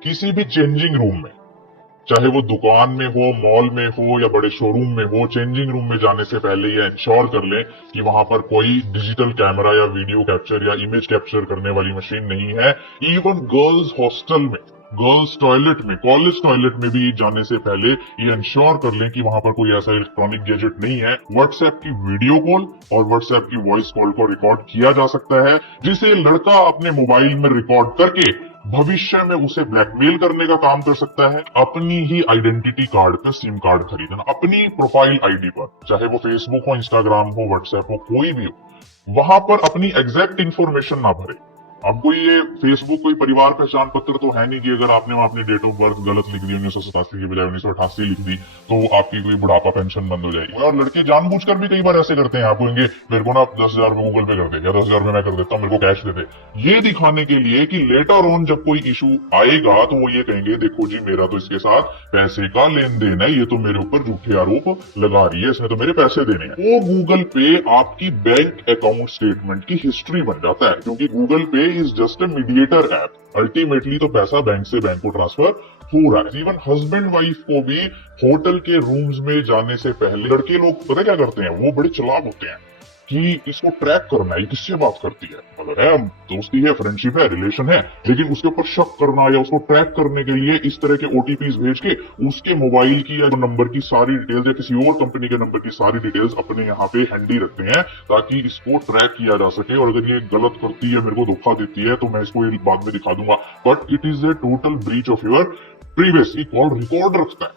किसी भी changing room में, चाहे वो दुकान में हो, मॉल में हो या बड़े शोरूम में हो, चेंजिंग रूम में जाने से पहले ये इंश्योर कर लें कि वहां पर कोई डिजिटल कैमरा या वीडियो कैप्चर या इमेज कैप्चर करने वाली मशीन नहीं है। इवन गर्ल्स हॉस्टल में, गर्ल्स टॉयलेट में, कॉलेज टॉयलेट में भी जाने से पहले ये इंश्योर कर लें कि वहां पर कोई ऐसा इलेक्ट्रॉनिक गैजेट नहीं है। व्हाट्सएप की वीडियो कॉल और व्हाट्सएप की वॉइस कॉल को रिकॉर्ड किया जा सकता है, जिसे लड़का अपने मोबाइल में रिकॉर्ड करके भविष्य में उसे ब्लैकमेल करने का काम कर सकता है। अपनी ही आइडेंटिटी कार्ड पे सिम कार्ड खरीदना, अपनी प्रोफाइल आईडी पर, चाहे वो फेसबुक हो, इंस्टाग्राम हो, व्हाट्सएप हो, कोई भी हो, वहां पर अपनी एग्जैक्ट इंफॉर्मेशन ना भरे। अब कोई ये फेसबुक कोई परिवार पहचान पत्र तो है नहीं कि अगर आपने वहां अपनी डेट ऑफ बर्थ गलत लिख दी, 1987 की बजाय 1988 लिख दी, तो आपकी कोई बुढ़ापा पेंशन बंद हो जाएगी। और लड़के जानबूझकर भी कई बार ऐसे करते हैं, आप कहेंगे मेरे को ना 10,000 में गूगल पे कर दे या 10,000 में मैं कर देता हूँ, मेरे को कैश दे दे, ये दिखाने के लिए कि लेटर ऑन जब कोई इशू आएगा तो वो ये कहेंगे देखो जी मेरा तो इसके साथ पैसे का लेन देन है, ये तो मेरे ऊपर झूठे आरोप लगा रही है, इसने तो मेरे पैसे देने हैं। वो गूगल पे आपकी बैंक अकाउंट स्टेटमेंट की हिस्ट्री बन जाता है, क्योंकि गूगल पे is just a mediator app. Ultimately तो पैसा बैंक से बैंक को ट्रांसफर हो रहा है। इवन हस्बैंड वाइफ को भी होटल के रूम्स में जाने से पहले लड़के लोग पता क्या करते हैं, वो बड़े चालाक होते हैं कि इसको ट्रैक करना है, किससे बात करती है, अगर है दोस्ती है, फ्रेंडशिप है, रिलेशन है, लेकिन उसके ऊपर शक करना या उसको ट्रैक करने के लिए इस तरह के ओटीपीज भेज के उसके मोबाइल की या नंबर की सारी डिटेल्स या किसी और कंपनी के नंबर की सारी डिटेल्स अपने यहाँ पे हैंडी रखते हैं ताकि इसको ट्रैक किया जा सके। और अगर ये गलत करती है, मेरे को धोखा देती है, तो मैं इसको बाद में दिखा दूंगा। But it is a total breach of your previously call record रखता है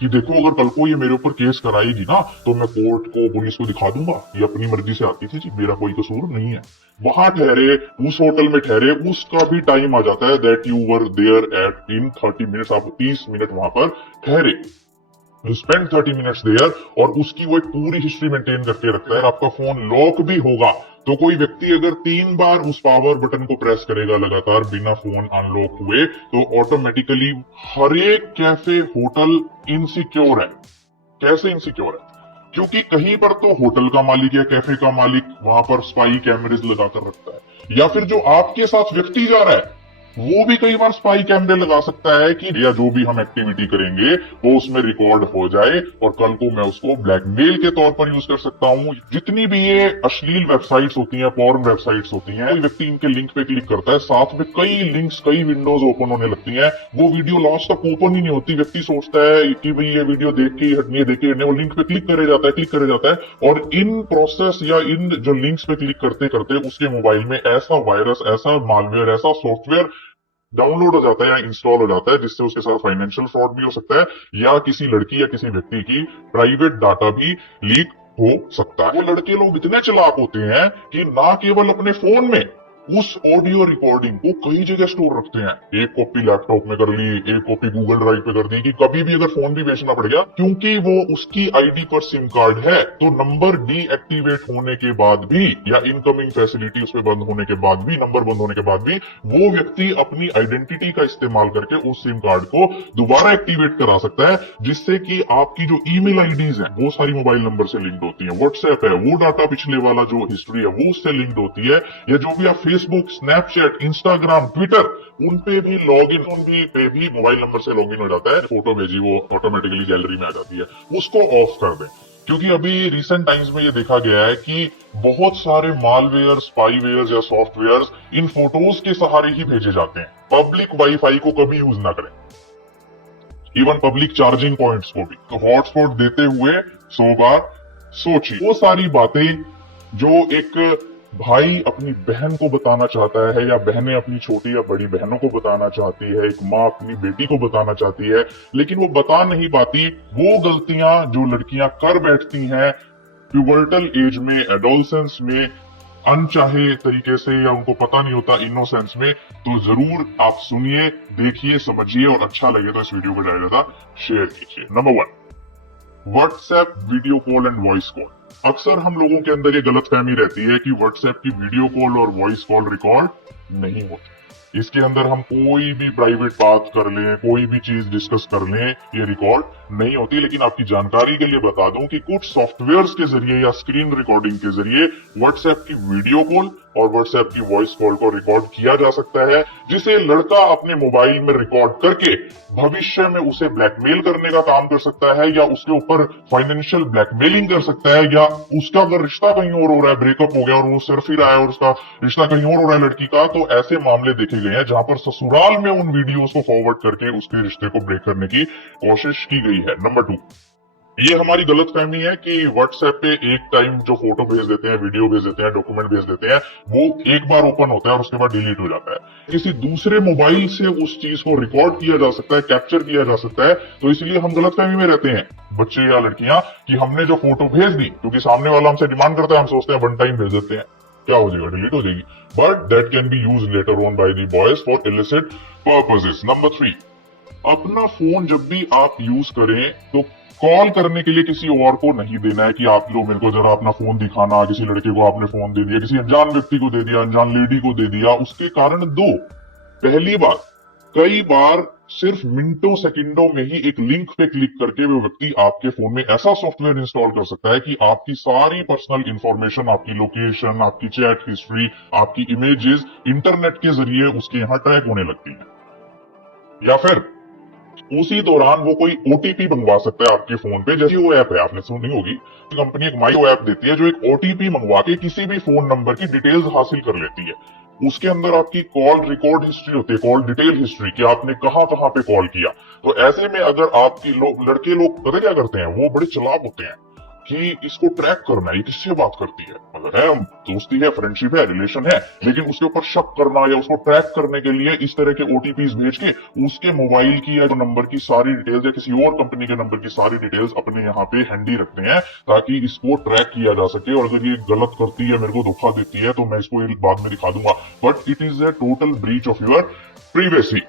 कि देखो अगर कल को ये मेरे ऊपर केस कराएगी ना, तो मैं कोर्ट को, पुलिस को दिखा दूंगा ये अपनी मर्जी से आती थी जी, मेरा कोई कसूर नहीं है। वहां ठहरे, उस होटल में ठहरे, उसका भी टाइम आ जाता है that you were there at in 30 minutes. आप 30 मिनट वहां पर ठहरे, यू स्पेंड 30 मिनट्स देयर, और उसकी वो एक पूरी हिस्ट्री मेंटेन करके रखता है। आपका फोन लॉक भी होगा तो कोई व्यक्ति अगर 3 बार उस पावर बटन को प्रेस करेगा लगातार बिना फोन अनलॉक हुए, तो ऑटोमेटिकली हर एक कैफे, होटल इनसिक्योर है। कैसे इनसिक्योर है? क्योंकि कहीं पर तो होटल का मालिक या कैफे का मालिक वहां पर स्पाई कैमरेज लगाकर रखता है, या फिर जो आपके साथ व्यक्ति जा रहा है वो भी कई बार स्पाई कैमरे लगा सकता है कि या जो भी हम एक्टिविटी करेंगे वो उसमें रिकॉर्ड हो जाए और कल को मैं उसको ब्लैकमेल के तौर पर यूज कर सकता हूं। जितनी भी ये अश्लील वेबसाइट्स होती हैं, पॉर्न वेबसाइट्स होती हैं, कोई व्यक्ति इनके लिंक पे क्लिक करता है, साथ में कई लिंक्स, कई विंडोज ओपन होने लगती हैं, वो वीडियो लास्ट तक ओपन ही नहीं होती। व्यक्ति सोचता है कि भाई ये वीडियो देख के हटनी, देख के हटने, वो लिंक पे क्लिक करे जाता है, क्लिक करे जाता है, और इन प्रोसेस या इन जो लिंक्स पे क्लिक करते करते उसके मोबाइल में ऐसा वायरस, ऐसा मालवेयर, ऐसा सॉफ्टवेयर डाउनलोड हो जाता है या इंस्टॉल हो जाता है जिससे उसके साथ फाइनेंशियल फ्रॉड भी हो सकता है, या किसी लड़की या किसी व्यक्ति की प्राइवेट डाटा भी लीक हो सकता है। वो लड़के लोग इतने चालाक होते हैं कि ना केवल अपने फोन में उस ऑडियो रिकॉर्डिंग को कई जगह स्टोर रखते हैं। एक कॉपी लैपटॉप में कर ली, एक कॉपी गूगल ड्राइव पे कर दी, कि कभी भी अगर फोन भी बेचना पड़ गया, क्योंकि वो उसकी आईडी पर सिम कार्ड है, तो नंबर डीएक्टिवेट होने के बाद भी या इनकमिंग फैसिलिटी उसमें बंद होने के बाद भी, नंबर बंद होने के बाद भी, वो व्यक्ति अपनी आइडेंटिटी का इस्तेमाल करके उस सिम कार्ड को दोबारा एक्टिवेट करा सकता है, जिससे कि आपकी जो ईमेल आईडीज है वो सारी मोबाइल नंबर से लिंक्ड होती है, व्हाट्सएप है वो डाटा पिछले वाला जो हिस्ट्री है वो उससे लिंक्ड होती है, या जो भी आप फेसबुक, स्नैपचैट, इंस्टाग्राम, ट्विटर, उन पे भी लॉगिन, उन पे भी मोबाइल नंबर से लॉगिन हो जाता है। फोटो भेजी वो ऑटोमेटिकली गैलरी में आ जाती है, उसको ऑफ कर दें। क्योंकि अभी रिसेंट टाइम्स में ये देखा गया है कि बहुत सारे मालवेयर, स्पाईवेयर या सॉफ्टवेयर इन फोटोज के सहारे ही भेजे जाते हैं। पब्लिक वाईफाई को कभी यूज ना करें, इवन पब्लिक चार्जिंग पॉइंट्स को भी। तो हॉटस्पॉट देते हुए 100 बार सोचिए। वो सारी बातें जो एक भाई अपनी बहन को बताना चाहता है, या बहनें अपनी छोटी या बड़ी बहनों को बताना चाहती है, एक माँ अपनी बेटी को बताना चाहती है, लेकिन वो बता नहीं पाती, वो गलतियां जो लड़कियां कर बैठती हैं प्यूबर्टल एज में, एडोलसेंस में, अनचाहे तरीके से, या उनको पता नहीं होता इनोसेंस में, तो जरूर आप सुनिए, देखिए, समझिए, और अच्छा लगे तो इस वीडियो को ज्यादा ज्यादा शेयर कीजिए। Number 1, WhatsApp video call and voice call. अक्सर हम लोगों के अंदर ये गलतफहमी रहती है कि व्हाट्सएप की वीडियो कॉल और वॉइस कॉल रिकॉर्ड नहीं होती। इसके अंदर हम कोई भी प्राइवेट बात कर लें, कोई भी चीज डिस्कस कर लें, ये रिकॉर्ड नहीं होती। लेकिन आपकी जानकारी के लिए बता दूं कि कुछ सॉफ्टवेयर्स के जरिए या स्क्रीन रिकॉर्डिंग के जरिए व्हाट्सएप की वीडियो कॉल और व्हाट्सएप की वॉइस कॉल को रिकॉर्ड किया जा सकता है, जिसे लड़का अपने मोबाइल में रिकॉर्ड करके भविष्य में उसे ब्लैकमेल करने का काम कर सकता है, या उसके ऊपर फाइनेंशियल ब्लैकमेलिंग कर सकता है, या उसका अगर रिश्ता कहीं और हो रहा है, ब्रेकअप हो गया और वो सिर्फ ही रहा है और उसका रिश्ता कहीं और हो रहा है लड़की का, तो ऐसे मामले देखे गए हैं जहां पर ससुराल में उन वीडियोस को फॉरवर्ड करके उसके रिश्ते को ब्रेक करने की कोशिश की गई है। नंबर 2, ये हमारी गलतफहमी है कि व्हाट्सएप पे एक टाइम जो फोटो भेज देते हैं, वीडियो भेज देते हैं, डॉक्यूमेंट भेज देते हैं, वो एक बार ओपन होता है और उसके बाद डिलीट हो जाता है। किसी दूसरे मोबाइल से उस चीज को रिकॉर्ड किया जा सकता है, कैप्चर किया जा सकता है, तो इसलिए हम गलतफहमी में रहते हैं बच्चे या लड़कियां कि हमने जो फोटो भेज दी, क्योंकि सामने वाला हमसे डिमांड करता है, हम सोचते हैं वन टाइम भेज देते हैं, क्या हो जाएगा, डिलीट हो जाएगी। But that can B use later on by the boys for illicit purposes. Number 3, अपना फोन जब भी आप यूज करें तो कॉल करने के लिए किसी और को नहीं देना है कि आप लोग मेरे को जरा अपना फोन दिखाना। किसी लड़के को आपने फोन दे दिया, किसी अनजान व्यक्ति को दे दिया, अनजान लेडी को दे दिया, उसके कारण दो, पहली बात, कई बार सिर्फ मिनटों सेकंडों में ही एक लिंक पे क्लिक करके वो व्यक्ति आपके फोन में ऐसा सॉफ्टवेयर इंस्टॉल कर सकता है कि आपकी सारी पर्सनल इंफॉर्मेशन, आपकी लोकेशन, आपकी चैट हिस्ट्री, आपकी इमेजेस इंटरनेट के जरिए उसके यहाँ ट्रैक होने लगती है। या फिर उसी दौरान वो कोई ओटीपी मंगवा सकता है आपके फोन पे। जैसी वो ऐप है, आपने सुनी होगी, कंपनी एक माई ऐप देती है जो एक ओटीपी मंगवा के किसी भी फोन नंबर की डिटेल्स हासिल कर लेती है। उसके अंदर आपकी कॉल रिकॉर्ड हिस्ट्री होती है, कॉल डिटेल हिस्ट्री, कि आपने कहां कहां पे कॉल किया। तो ऐसे में अगर आपकी लड़के लोग पता क्या करते हैं, वो बड़े चालाक होते हैं कि इसको ट्रैक करना है, ये किससे बात करती है, मतलब है दोस्ती है, फ्रेंडशिप है, रिलेशन है, लेकिन उसके ऊपर शक करना या उसको ट्रैक करने के लिए इस तरह के ओटीपीज भेज के उसके मोबाइल की या नंबर की सारी डिटेल्स या किसी और कंपनी के नंबर की सारी डिटेल्स अपने यहाँ पे हैंडी रखते हैं ताकि इसको ट्रैक किया जा सके। और अगर ये गलत करती है, मेरे को धोखा देती है, तो मैं इसको बाद में दिखा दूंगा। But it is a total breach of your privacy.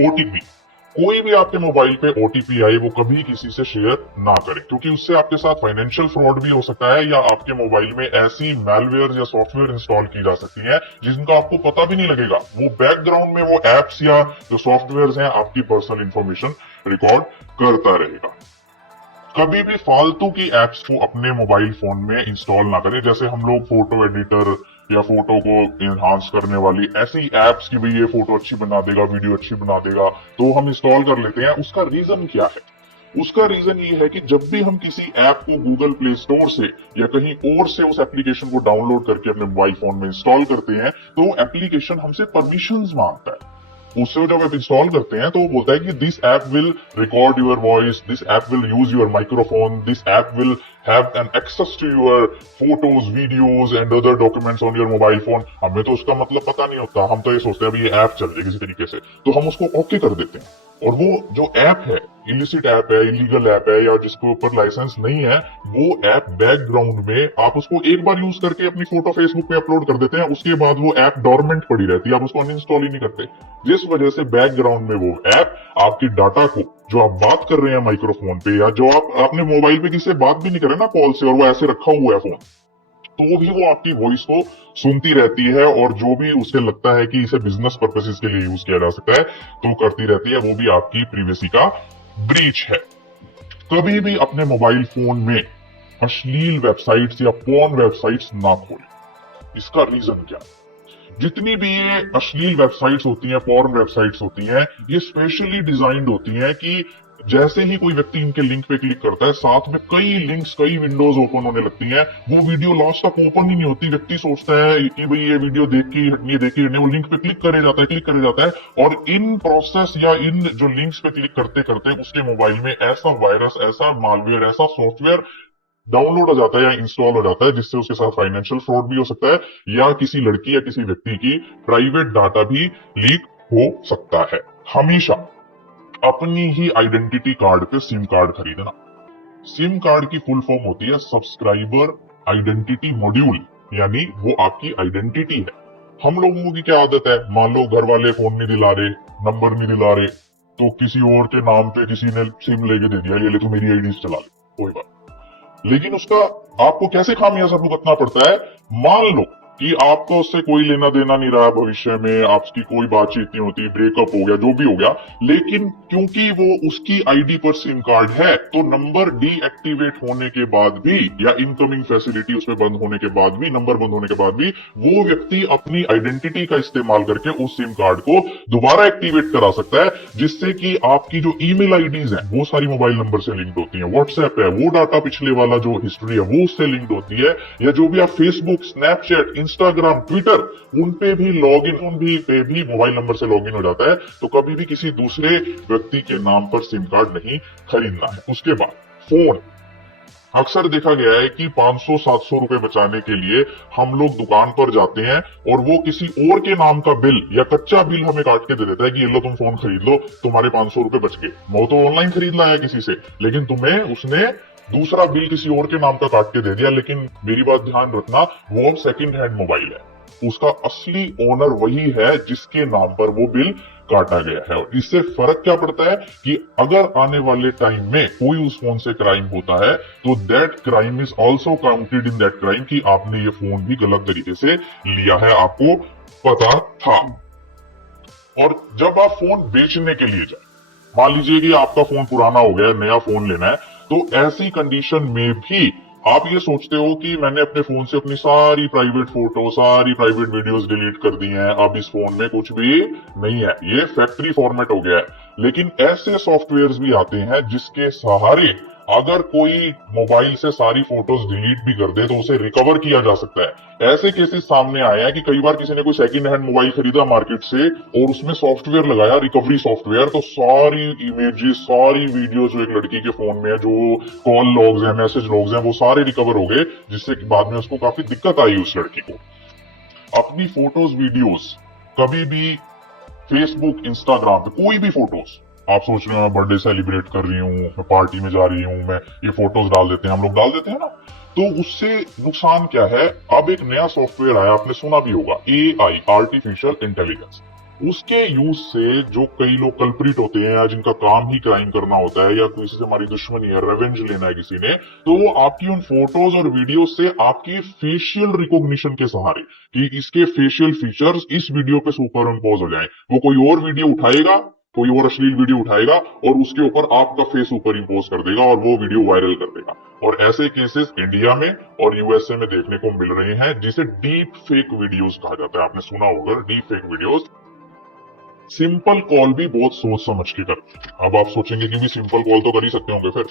OTP, कोई भी आपके मोबाइल पे ओटीपी आए वो कभी किसी से शेयर ना करें, क्योंकि उससे आपके साथ फाइनेंशियल फ्रॉड भी हो सकता है, या आपके मोबाइल में ऐसी मैलवेयर या सॉफ्टवेयर इंस्टॉल की जा सकती है जिनका आपको पता भी नहीं लगेगा। वो बैकग्राउंड में वो एप्स या जो सॉफ्टवेयर हैं आपकी पर्सनल इंफॉर्मेशन रिकॉर्ड करता रहेगा। कभी भी फालतू की एप्स को अपने मोबाइल फोन में इंस्टॉल ना करें। जैसे हम लोग फोटो एडिटर या फोटो को एनहांस करने वाली ऐसी एप्स की भाई ये फोटो अच्छी बना देगा, वीडियो अच्छी बना देगा, तो हम इंस्टॉल कर लेते हैं। उसका रीजन क्या है? उसका रीजन ये है कि जब भी हम किसी ऐप को गूगल प्ले स्टोर से या कहीं और से उस एप्लीकेशन को डाउनलोड करके अपने मोबाइल फोन में इंस्टॉल करते हैं, तो एप्लीकेशन हमसे परमिशंस मांगता है। उससे जब आप इंस्टॉल करते हैं तो वो बोलता है कि this app will record your voice, this app will use your microphone, this app will have an access to your photos, videos and other documents on your mobile phone. हमें तो उसका मतलब पता नहीं होता, हम तो ये सोचते हैं अभी ये ऐप चल रही है किसी तरीके से, तो हम उसको ओके कर देते हैं। और वो जो ऐप है, इलिसिट ऐप है, इलीगल ऐप है, या जिसके ऊपर लाइसेंस नहीं है, वो ऐप बैकग्राउंड में आप उसको एक बार यूज करके अपनी फोटो फेसबुक पे अपलोड कर देते हैं, उसके बाद वो ऐप डोरमेंट पड़ी रहती है, आप उसको अनइंस्टॉल ही नहीं करते। जिस वजह से बैकग्राउंड में वो ऐप आपकी डाटा को, जो आप बात कर रहे हैं माइक्रोफोन पे, या जो आप अपने मोबाइल पे किसी से बात भी नहीं कर रहे ना कॉल से, और वो ऐसे रखा हुआ है फोन, तो भी वो आपकी वॉइस को सुनती रहती है, और जो भी उसे लगता है कि इसे बिजनेस पर्पसेस के लिए यूज किया जा सकता है तो करती रहती है। वो भी आपकी प्राइवेसी का ब्रीच है। कभी भी अपने मोबाइल फोन में अश्लील वेबसाइट्स या पोर्न वेबसाइट्स ना खोलें। इसका रीजन क्या? जितनी भी ये अश्लील वेबसाइट्स होती हैं, पोर्न वेबसाइट्स होती हैं, ये स्पेशली डिजाइंड होती हैं कि जैसे ही कोई व्यक्ति इनके लिंक पे क्लिक करता है, साथ में कई लिंक्स, कई विंडोज ओपन होने लगती हैं। वो वीडियो लास्ट तक ओपन ही नहीं होती। व्यक्ति सोचता है कि भाई ये वीडियो देख के हटनी, देख के हटनी, वो लिंक पे क्लिक करे जाता है, और इन प्रोसेस या इन जो लिंक्स पे क्लिक करते करते उसके मोबाइल में ऐसा वायरस, ऐसा मालवेयर, ऐसा सॉफ्टवेयर डाउनलोड हो जाता है या इंस्टॉल हो जाता है, जिससे उसके साथ फाइनेंशियल फ्रॉड भी हो सकता है, या किसी लड़की या किसी व्यक्ति की प्राइवेट डाटा भी लीक हो सकता है। हमेशा अपनी ही आइडेंटिटी कार्ड पे सिम कार्ड खरीदना। सिम कार्ड की फुल फॉर्म होती है सब्सक्राइबर आइडेंटिटी मॉड्यूल, यानी वो आपकी आइडेंटिटी है। हम लोगों की क्या आदत है, मान लो घर वाले फोन नहीं दिला रहे, नंबर नहीं दिला रहे, तो किसी और के नाम पे किसी ने सिम लेके दे दिया, ये ले तो मेरी आईडी से चला ले, कोई बात। लेकिन उसका आपको कैसे खामियाजा भुगतना पड़ता है? मान लो कि आपका उससे कोई लेना देना नहीं रहा भविष्य में, आपकी कोई बातचीत नहीं होती, ब्रेकअप हो गया, जो भी हो गया, लेकिन क्योंकि वो उसकी आईडी पर सिम कार्ड है तो नंबर डीएक्टिवेट होने के बाद भी या इनकमिंग फैसिलिटी उसमें बंद होने के बाद भी, नंबर बंद होने के बाद भी वो व्यक्ति अपनी आइडेंटिटी का इस्तेमाल करके उस सिम कार्ड को दोबारा एक्टिवेट करा सकता है, जिससे कि आपकी जो ईमेल आईडीज हैं वो सारी मोबाइल नंबर से लिंक्ड होती हैं, व्हाट्सएप है वो डाटा पिछले वाला जो हिस्ट्री है वो उससे लिंक्ड होती है, या जो भी आप फेसबुक, स्नैपचैट, इंस्टाग्राम, ट्विटर, उन पे भी मोबाइल नंबर से लॉगिन हो जाता है। तो कभी भी किसी दूसरे व्यक्ति के नाम पर सिम कार्ड नहीं खरीदना है। उसके बाद फोन, अक्सर देखा गया है कि 500-700 रुपए बचाने के लिए हम लोग दुकान पर जाते हैं और वो किसी और के नाम का बिल या कच्चा बिल हमें काट के दे देता है कि ये लो तुम फोन खरीद लो, तुम्हारे 500 रुपए बच गए। वो तो ऑनलाइन खरीद लाया किसी से, लेकिन तुम्हें उसने दूसरा बिल किसी और के नाम का काट के दे दिया। लेकिन मेरी बात ध्यान रखना, वो अब सेकंड हैंड मोबाइल है, उसका असली ओनर वही है जिसके नाम पर वो बिल काटा गया है। और इससे फर्क क्या पड़ता है कि अगर आने वाले टाइम में कोई उस फोन से क्राइम होता है तो that crime is also counted in that crime कि आपने ये फोन भी गलत तरीके से लिया है, आपको पता था। और जब आप फोन बेचने के लिए जाए, मान लीजिए कि आपका फोन पुराना हो गया, नया फोन लेना है, तो ऐसी कंडीशन में भी आप ये सोचते हो कि मैंने अपने फोन से अपनी सारी प्राइवेट फोटो, सारी प्राइवेट वीडियोस डिलीट कर दी हैं, अब इस फोन में कुछ भी नहीं है, ये फैक्ट्री फॉर्मेट हो गया है। लेकिन ऐसे सॉफ्टवेयर्स भी आते हैं जिसके सहारे अगर कोई मोबाइल से सारी फोटोज डिलीट भी कर दे तो उसे रिकवर किया जा सकता है। ऐसे केसेस सामने आए हैं कि कई बार किसी ने कोई सेकंड हैंड मोबाइल खरीदा मार्केट से और उसमें सॉफ्टवेयर लगाया, रिकवरी सॉफ्टवेयर, तो सारी इमेजेस, सारी वीडियो जो एक लड़की के फोन में है, जो कॉल लॉग्स हैं, मैसेज लॉग्स हैं, वो सारे रिकवर हो गए, जिससे बाद में उसको काफी दिक्कत आई उस लड़की को। अपनी फोटोज, वीडियोज कभी भी फेसबुक, इंस्टाग्राम पे कोई भी फोटोज, आप सोच रहे हो मैं बर्थडे सेलिब्रेट कर रही हूँ, मैं पार्टी में जा रही हूँ, मैं ये फोटोज डाल देते हैं, हम लोग डाल देते हैं ना, तो उससे नुकसान क्या है। अब एक नया सॉफ्टवेयर आया, आपने सुना भी होगा, AI, आर्टिफिशियल इंटेलिजेंस। उसके यूज से जो कई लोग कल्प्रिट होते हैं या जिनका काम ही क्राइम करना होता है या किसी से हमारी दुश्मनी है, रेवेंज लेना है किसी ने, तो वो आपकी उन फोटोज और वीडियो से आपकी फेशियल रिकॉग्निशन के सहारे कि इसके फेशियल फीचर्स इस वीडियो पे सुपर इम्पोज हो जाए, वो कोई और वीडियो उठाएगा, कोई और अश्लील वीडियो उठाएगा और उसके ऊपर आपका फेस ऊपर इम्पोज कर देगा और वो वीडियो वायरल कर देगा। और ऐसे केसेस इंडिया में और यूएसए में देखने को मिल रहे हैं, जिसे डीप फेक वीडियोस कहा जाता है। आपने सुना होगा deep fake videos. Simple call भी बहुत सोच समझ के करते हैं। अब आप सोचेंगे कि भी सिंपल कॉल तो कर ही सकते होंगे फिर।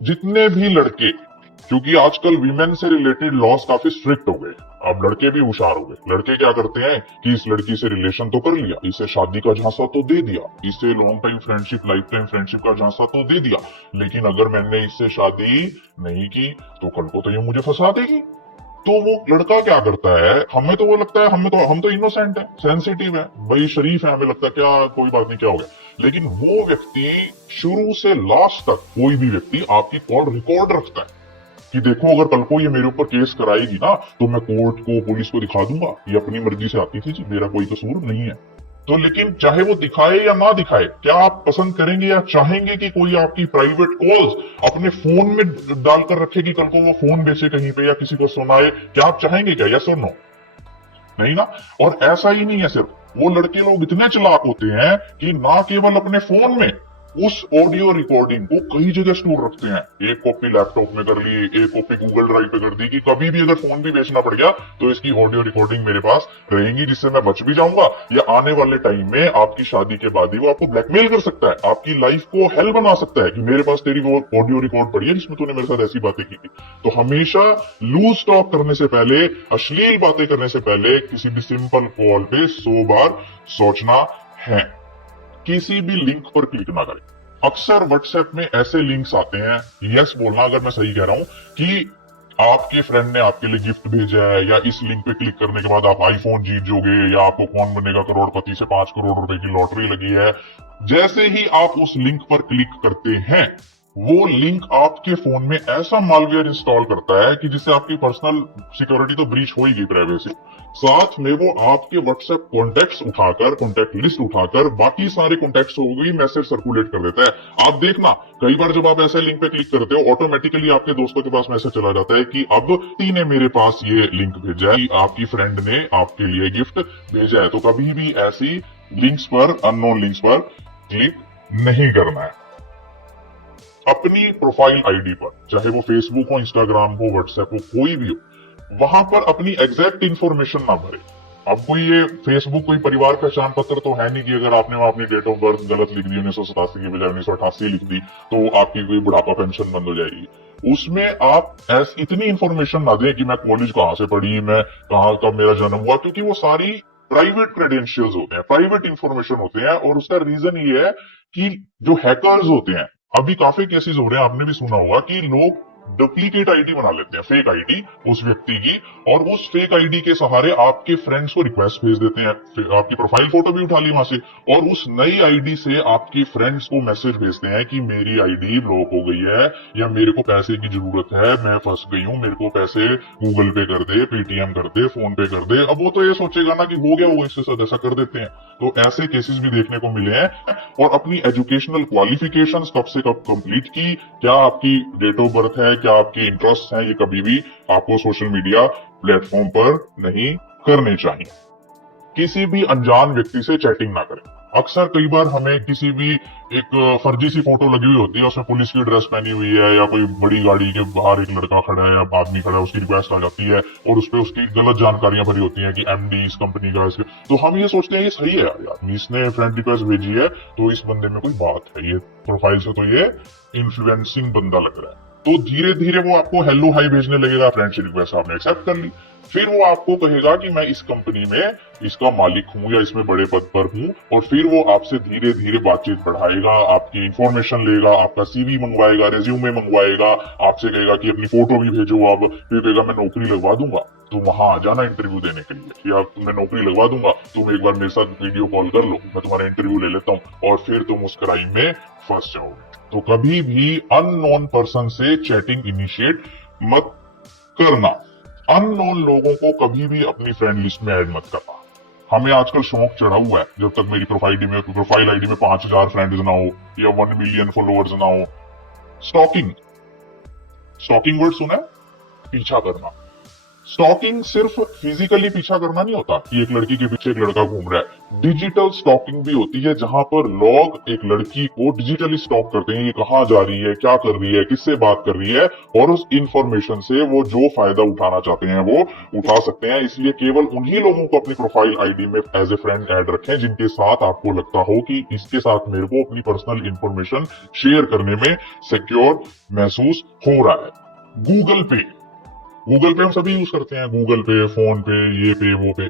जितने भी लड़के, क्योंकि आजकल वीमेन से रिलेटेड लॉस काफी स्ट्रिक्ट हो गए, अब लड़के भी होशियार हो गए। लड़के क्या करते हैं कि इस लड़की से रिलेशन तो कर लिया, इसे शादी का झांसा तो दे दिया, इसे long time friendship, life time friendship का झांसा तो दे दिया, लेकिन अगर मैंने इससे शादी नहीं की तो कल को तो ये मुझे फंसा देगी। तो वो लड़का क्या करता है, हमें तो वो लगता है हम तो इनोसेंट है, सेंसिटिव है, भाई शरीफ है, हमें लगता है क्या कोई बात नहीं, क्या हो गया। लेकिन वो व्यक्ति शुरू से लास्ट तक, कोई भी व्यक्ति आपकी कॉल रिकॉर्ड रखता है कि देखो अगर कल को ये मेरे ऊपर केस कराएगी ना तो मैं कोर्ट को, पुलिस को दिखा दूंगा ये अपनी मर्जी से आती थी जी, मेरा कोई कसूर नहीं है। तो लेकिन चाहे वो दिखाए या ना दिखाए, क्या आप पसंद करेंगे या चाहेंगे कि कोई आपकी प्राइवेट कॉल्स अपने फोन में डालकर रखे कि कल को वो फोन बेचे कहीं पे या किसी को सुनाए? क्या आप चाहेंगे क्या? यस और नो? नहीं ना। और ऐसा ही नहीं है, सिर्फ वो लड़के लोग इतने चालाक होते हैं कि ना केवल अपने फोन में उस ऑडियो रिकॉर्डिंग को कई जगह स्टोर रखते हैं। एक कॉपी लैपटॉप में कर ली, एक कॉपी गूगल ड्राइव पे कर दी कि कभी भी अगर फोन भी बेचना पड़ गया तो इसकी ऑडियो रिकॉर्डिंग मेरे पास रहेंगी, जिससे मैं बच भी जाऊंगा, या आने वाले टाइम में आपकी शादी के बाद ही वो आपको ब्लैकमेल कर सकता है, आपकी लाइफ को हेल बना सकता है कि मेरे पास तेरी वो ऑडियो रिकॉर्ड पड़ी है जिसमें तूने मेरे साथ ऐसी बातें की थी। तो हमेशा लूज टॉक करने से पहले, अश्लील बातें करने से पहले किसी भी सिंपल कॉल पे 100 बार सोचना है। किसी भी लिंक पर क्लिक ना करें। अक्सर व्हाट्सएप में ऐसे लिंक्स आते हैं, यस बोलना अगर मैं सही कह रहा हूं, कि आपके फ्रेंड ने आपके लिए गिफ्ट भेजा है, या इस लिंक पे क्लिक करने के बाद आप आईफोन जीत जोगे, या आपको कौन बनेगा करोड़पति से 5 करोड़ रुपए की लॉटरी लगी है। जैसे ही आप उस लिंक पर क्लिक करते हैं वो लिंक आपके फोन में ऐसा मालवेयर इंस्टॉल करता है कि जिससे आपकी पर्सनल सिक्योरिटी तो ब्रीच होगी, प्राइवेसी, साथ में वो आपके व्हाट्सएप कॉन्टेक्ट्स उठाकर, कॉन्टेक्ट लिस्ट उठाकर बाकी सारे कॉन्टेक्ट्स को भी मैसेज सर्कुलेट कर देता है। आप देखना कई बार जब आप ऐसे लिंक पे क्लिक करते हो, ऑटोमेटिकली आपके दोस्तों के पास मैसेज चला जाता है कि अब ती ने मेरे पास ये लिंक भेजा है, आपकी फ्रेंड ने आपके लिए गिफ्ट भेजा है। तो कभी भी ऐसी लिंक्स पर, अननोन लिंक्स पर क्लिक नहीं करना है। अपनी प्रोफाइल आईडी पर, चाहे वो फेसबुक हो, इंस्टाग्राम हो, व्हाट्सएप हो, कोई भी हो, वहां पर अपनी एग्जैक्ट इंफॉर्मेशन ना भरे। अब कोई ये फेसबुक कोई परिवार पहचान पत्र तो है नहीं कि अगर आपने वहां अपनी डेट ऑफ बर्थ गलत लिख दी, 1987 की बजाय 1988 लिख दी, तो आपकी कोई बुढ़ापा पेंशन बंद हो जाएगी। उसमें आप इतनी इंफॉर्मेशन ना दें कि मैं कॉलेज कहाँ से पढ़ी, मैं कहाँ, कब मेरा जन्म हुआ, क्योंकि वो सारी प्राइवेट क्रेडेंशियल्स होते हैं, प्राइवेट इंफॉर्मेशन होते हैं। और उसका रीजन ये है कि जो हैकर्स होते हैं, अभी काफी केसेस हो रहे हैं, आपने भी सुना होगा कि लोग डुप्लीकेट आईडी बना लेते हैं, फेक आईडी उस व्यक्ति की, और उस फेक आईडी के सहारे आपके फ्रेंड्स को रिक्वेस्ट भेज देते हैं, आपकी प्रोफाइल फोटो भी उठा ली वहां से, और उस नई आईडी से आपके फ्रेंड्स को मैसेज भेजते हैं कि मेरी आईडी ब्लॉक हो गई है, या मेरे को पैसे की जरूरत है, मैं फंस गई हूं, मेरे को पैसे गूगल पे कर दे, पेटीएम कर दे, फोन पे कर दे। अब वो तो ये सोचेगा ना कि हो गया, वो इसके साथ ऐसा कर देते हैं। तो ऐसे केसेस भी देखने को मिले हैं। और अपनी एजुकेशनल क्वालिफिकेशंस कब से कब कंप्लीट की, क्या आपकी डेट ऑफ बर्थ है, क्या आपके इंटरेस्ट हैं, ये कभी भी आपको सोशल मीडिया प्लेटफॉर्म पर नहीं करने चाहिए। किसी भी अनजान व्यक्ति से चैटिंग ना करें। अक्सर कई बार हमें किसी भी एक फर्जी सी फोटो लगी हुई होती है, उसमें पुलिस की ड्रेस पहनी हुई है, या कोई बड़ी गाड़ी के बाहर एक लड़का खड़ा है या आदमी खड़ा है, उसकी रिक्वेस्ट आ जाती है और उसपे उसकी गलत जानकारियां भरी होती हैं कि एमडी इस कंपनी का, इसके, तो हम ये सोचते हैं ये सही है यार, इसने फ्रेंड रिक्वेस्ट भेजी है तो इस बंदे में कोई बात है, ये प्रोफाइल से तो ये इन्फ्लुएंसिंग बंदा लग रहा है। तो धीरे धीरे वो आपको हेलो हाई भेजने लगेगा, फ्रेंडशिप रिक्वेस्ट आपने एक्सेप्ट कर ली, फिर वो आपको कहेगा कि मैं इस कंपनी में इसका मालिक हूं या इसमें बड़े पद पर हूं, और फिर वो आपसे धीरे धीरे बातचीत बढ़ाएगा, आपकी इंफॉर्मेशन लेगा, आपका सीवी मंगवाएगा, रेज्यूमे मंगवाएगा, आपसे कहेगा कि अपनी फोटो भी भेजो, अब फिर कहेगा मैं नौकरी लगवा दूंगा, तो वहां आ जाना इंटरव्यू देने के लिए, या मैं नौकरी लगवा दूंगा, तुम एक बार मेरे साथ वीडियो कॉल कर लो, मैं तुम्हारा इंटरव्यू ले लेता हूँ, और फिर तुम उस क्राइम में फंस जाओगे। तो कभी भी अननोन पर्सन से चैटिंग इनिशिएट मत करना। अननोन लोगों को कभी भी अपनी फ्रेंड लिस्ट में ऐड मत करना। हमें आजकल शौक चढ़ा हुआ है, जब तक मेरी प्रोफाइल आईडी में 5000 फ्रेंड्स ना हो या 1 मिलियन फॉलोअर्स ना हो। स्टॉकिंग, स्टॉकिंग वर्ड सुना है? पीछा करना। स्टॉकिंग सिर्फ फिजिकली पीछा करना नहीं होता कि एक लड़की के पीछे एक लड़का घूम रहा है। डिजिटल स्टॉकिंग भी होती है, जहां पर लोग एक लड़की को डिजिटली स्टॉक करते हैं, ये कहाँ जा रही है, क्या कर रही है, किससे बात कर रही है, और उस इंफॉर्मेशन से वो जो फायदा उठाना चाहते हैं वो उठा सकते हैं। इसलिए केवल उन्हीं लोगों को अपनी प्रोफाइल आईडी में एज ए फ्रेंड ऐड रखें जिनके साथ आपको लगता हो कि इसके साथ मेरे को अपनी पर्सनल इंफॉर्मेशन शेयर करने में सिक्योर महसूस हो रहा है। गूगल पे, गूगल पे हम सभी यूज करते हैं, गूगल पे, फोन पे, ये पे, वो पे।